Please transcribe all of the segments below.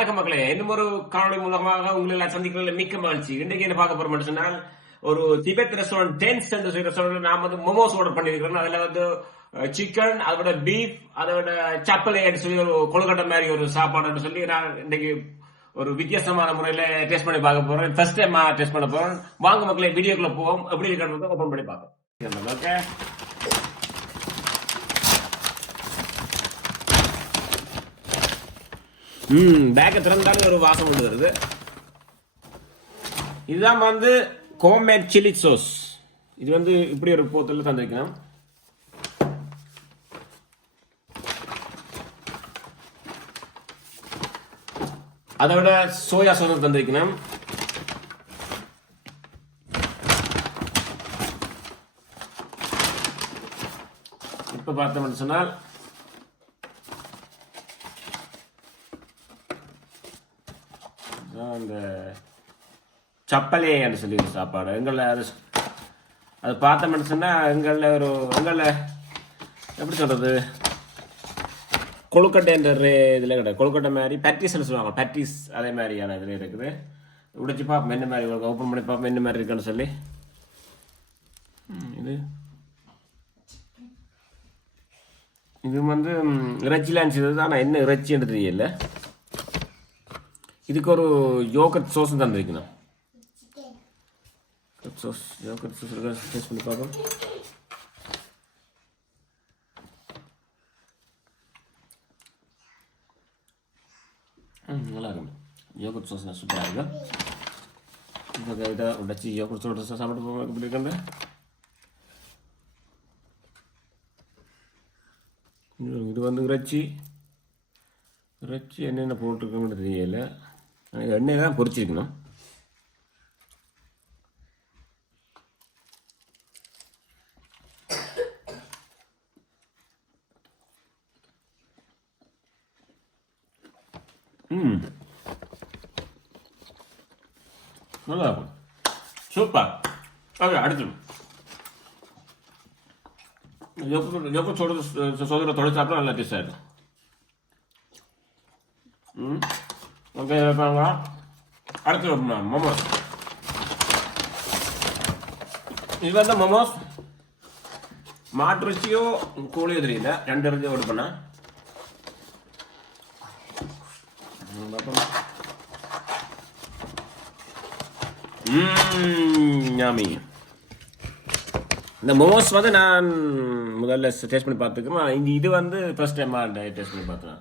வணக்கம் மக்களே. இன்னும் ஒரு காணொலி மூலமாக உங்களை எல்லாம் சந்திக்கிறதுல மிக்க மகிழ்ச்சி. இன்றைக்கு என்ன பார்க்க போறோம் சொன்னால் ஒரு திபெத் ரெஸ்டாரண்ட் டென்ஸ் என்ற ரெஸ்டாரண்ட் நான் வந்து மோமோஸ் ஆர்டர் பண்ணிருக்கிறேன் அதுல வந்து சிக்கன் அதோட பீஃப் அதோட சப்பலை சொல்லி ஒரு கொழுக்கட்டை மாதிரி ஒரு சாப்பாடுன்னு சொல்லி நான் இன்னைக்கு ஒரு வித்தியாசமான முறையில டேஸ்ட் பண்ணி பார்க்க போறேன். ஃபர்ஸ்ட் டைம் டேஸ்ட் பண்ண போறேன். வாங்க மக்களே வீடியோக்குள்ள போவோம். எப்படி இருக்கிறது ஓபன் பண்ணி பார்ப்போம். ஓகே ம் பேக்கை திறந்தாலும் ஒரு வாசம் கொண்டு வருது. இதுதான் வந்து கோமேட் சில்லி சோஸ் இது வந்து இப்படி ஒரு போத்தில் தந்திருக்கணும் அதை விட சோயா சோஸ் தந்திருக்கணும் இப்போ பார்த்தோம்னு சொன்னால் அந்த சப்பலேன்னு சொல்லி ஒரு சாப்பாடு. எங்களில் அது அது பார்த்தோம்னு சொன்னால் எங்களில் ஒரு எங்களில் எப்படி சொல்கிறது கொழுக்கட்டைன்ற இதில் கிடையாது. கொழுக்கட்டை மாதிரி பேட்டிஸ்னு சொல்லுவாங்க. பேட்டிஸ் அதே மாதிரியான இதில் இருக்குது. உடைச்சி பார்ப்போம். என்ன மாதிரி ஓப்பன் பண்ணி பார்ப்போம். என்ன மாதிரி இருக்குன்னு சொல்லி. இது. இது வந்து ம், இறைச்சிலாம் செய்தது ஆனால் என்ன இறைச்சின்றது தெரியல. இதுக்கு ஒரு யோகட் சோஸ் தந்திருக்கணும் சோஸ் யோகட் சோஸ் டேஸ்ட் பண்ணி பார்ப்போம் நல்லா இருக்கும் யோகட் சோஸ் சூப்பராக இருக்கும் இப்போ இதை உடச்சி யோகட் சோஸ் சாப்பிட்டு போக எப்படி இருக்குண்டு இது- வந்து இறைச்சி இறைச்சி என்னென்ன போட்டிருக்கோம்னு தெரியல எண்ணெய் தான் பொறிச்சிருக்கணும் ம். நல்லா இருக்கும். சூப்பர். ஓகே அடுத்து. எப்போ எப்போ சொல்கிறது சோதனை தொடர்ச்சி நல்லா டேஸ்டாக இருக்கும் ம். ஓகே வைப்பாங்க அடுத்து மோமோஸ் இது வந்து மோமோஸ் மாட்டு ருச்சியோ கோழியோ தெரியல ரெண்டு இறச்சி ஓடு பண்ணேன் ஞாமி இந்த மோமோஸ் வந்து நான் முதல்ல டேஸ்ட் பண்ணி பார்த்துக்கிறேன். இந்த இது வந்து ஃபர்ஸ்ட் டைமாக டேஸ்ட் பண்ணி பார்த்தேன்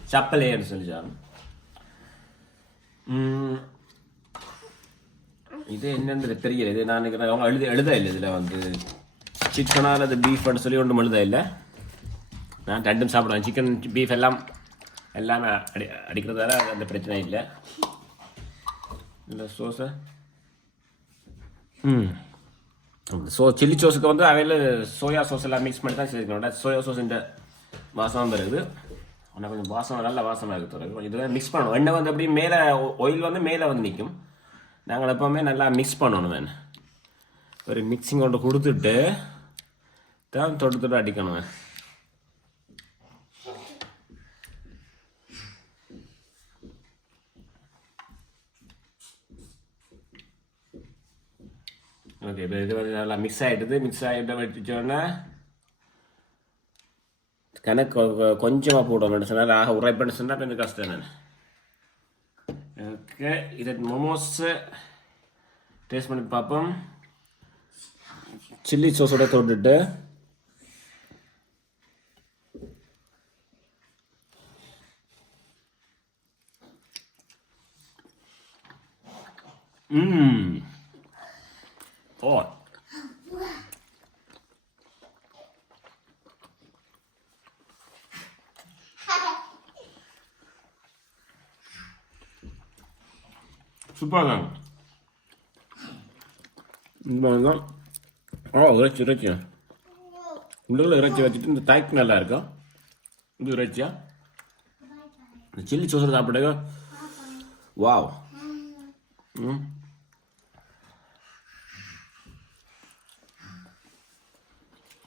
சப்பலேன்னு சொல்லிச்சாங்க. ம். இது என்னன்னு தெரியல. இது நான் அவங்க எழுத எழுத இல்லை இதில் வந்து. சிக்கனா அல்லது பீஃப்னு சொல்லி ஒன்றும் எழுத இல்லை. நான் ரெண்டும் சாப்பிடுவேன். சிக்கன் பீஃப் எல்லாம் எல்லாமே அடி அடிக்கிறதால அந்த பிரச்சனை இல்லை. இந்த சோஸை ம். ஸோ சில்லி சோஸுக்கு வந்து அவையில் சோயா சோஸ் எல்லாம் மிக்ஸ் பண்ணி தான் சேர்க்கணும் சோயா சோஸ் இந்த வாசம் இருக்குது ஆனால் கொஞ்சம் வாசம் நல்ல வாசமாக இருக்குது இதுவே மிக்ஸ் பண்ணணும். எண்ணெய் வந்து அப்படியே மேலே ஆயில் வந்து மேலே வந்து நிற்கும் நாங்கள் எப்போவுமே நல்லா மிக்ஸ் பண்ணணும் வேணும் ஒரு மிக்சிங் கொண்டு கொடுத்துட்டு தான் தொட்டு தொட்டு அடிக்கணும் ஓகே இப்போ இது வந்து நல்லா மிக்ஸ் ஆகிடுது மிக்ஸ் ஆகிட்டு வச்சோடனே கணக்கு கொஞ்சமாக போடணும் சொன்னால் ஆக உரைப்பண்ணு சொன்னால் கொஞ்சம் கஷ்டம் நான் ஓகே இதை மோமோஸை. டேஸ்ட் பண்ணி பார்ப்போம். சில்லி சோஸோட தொட்டுட்டு. Mmm. ம் ஓ சூப்பராக தான் இந்த மாதிரி தான் ஓ இறைச்சி இறைச்சி உள்ள இறைச்சி வச்சுட்டு இந்த தாய்க்கு நல்லா இருக்கும் இது இறைச்சியா? இந்த சில்லி சோஸ் சாப்பிடுங்க. வாவ் ம்.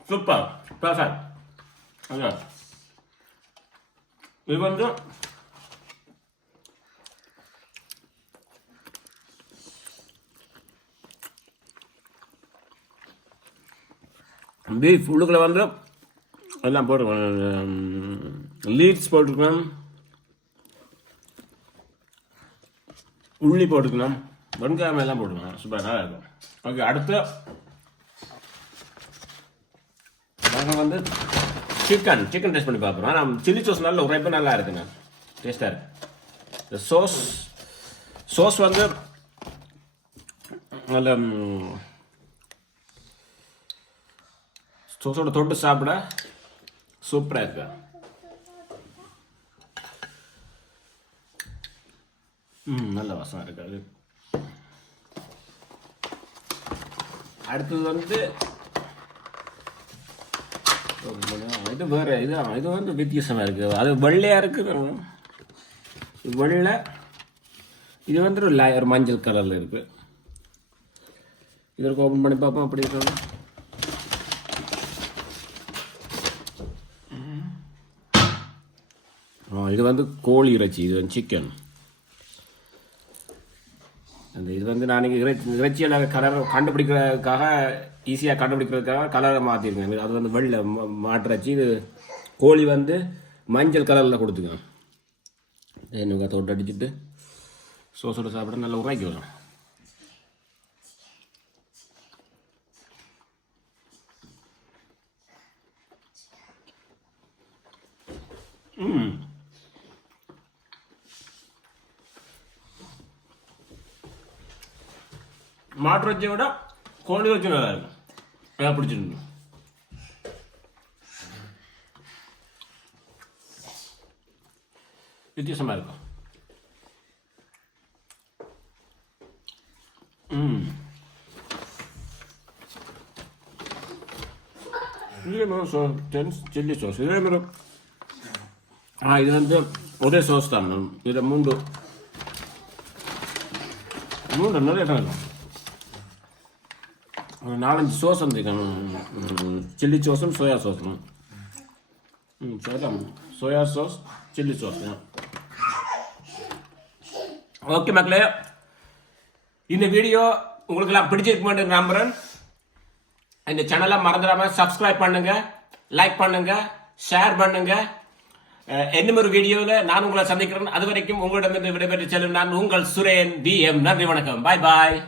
சூப்பர் பர்ஃபெக்ட் அதான் இது வந்து பீஃப் உள்ளுக்குள்ள வந்து எல்லாம் போட்டுருக்கோம் லீட்ஸ் போட்டுருக்கோம் உள்ளி போட்டுக்கணும் வெங்காயம் எல்லாம் போட்டுக்கணும் சூப்பர் நல்லா இருக்கும். ஓகே அடுத்து நாங்கள் வந்து சிக்கன் சிக்கன் டேஸ்ட் பண்ணி பார்ப்போம். ஆனால் சில்லி சோஸ் நல்ல உரைப்பு நல்லா இருக்குங்க டேஸ்ட்டாக இருக்கு. இந்த சோஸ் சோஸ் வந்து நல்ல ம், தொட்டு சாப்பிட சூப்பராக இருக்கு ம் நல்ல வாசம் இருக்காது அடுத்தது வந்து இது வேற இது இது வந்து வித்தியாசமாக இருக்குது அது வெள்ளையாக இருக்குது வெள்ளை இது வந்து ஒரு ஒரு மஞ்சள் கலரில் இருக்குது இதற்கு ஓப்பன் பண்ணி பார்ப்போம் அப்படி இருக்காங்க ஆ இது வந்து கோழி இறைச்சி இது வந்து சிக்கன் அந்த இது வந்து நான் இங்கே இறைச்சி நாங்கள் கலர் கண்டுபிடிக்கிறதுக்காக ஈஸியாக கண்டுபிடிக்கிறதுக்காக கலரை மாற்றிருக்கேன் அது வந்து வெள்ளை ம- இது கோழி வந்து மஞ்சள் கலரில் கொடுத்துங்க என்னங்க தொட்டு அடிச்சுட்டு சோசோட சாப்பிட நல்லா உராக்கி வரும். ம். மாட்டு இறைச்சியை விட கோழி வச்சு நல்லா இருக்கும் நல்லா பிடிச்சிருக்கு வித்தியாசமாக இருக்கும். ம். இதே மாதிரி சோ டென்ஸ் சில்லி சாஸ் இதே மாதிரி. ஆ இது வந்து ஒரே சாஸ் தான் மேம். இதில் மூன்று. மூன்று நிறைய இடம் இருக்கும். ஒரு நாலஞ்சு சோஸ் வந்துருக்கேன் சில்லி சோஸும் சோயா சோஸும் ம் சொல்லலாம் soya sauce chilli sauce okay மக்களே. இந்த வீடியோ உங்களுக்கெல்லாம் பிடிச்சிருக்குமான்னு நம்புகிறேன் இந்த சேனலை மறந்துடாமல் சப்ஸ்கிரைப் பண்ணுங்கள் லைக் பண்ணுங்கள் ஷேர் பண்ணுங்கள் என்ன இன்னும் ஒரு வீடியோவில் நான் உங்களை சந்திக்கிறேன். அது வரைக்கும் உங்களிடமிருந்து விடைபெற்று செல்லும் நான் உங்கள் சுரேன் பி எம் நன்றி வணக்கம். பாய் பாய்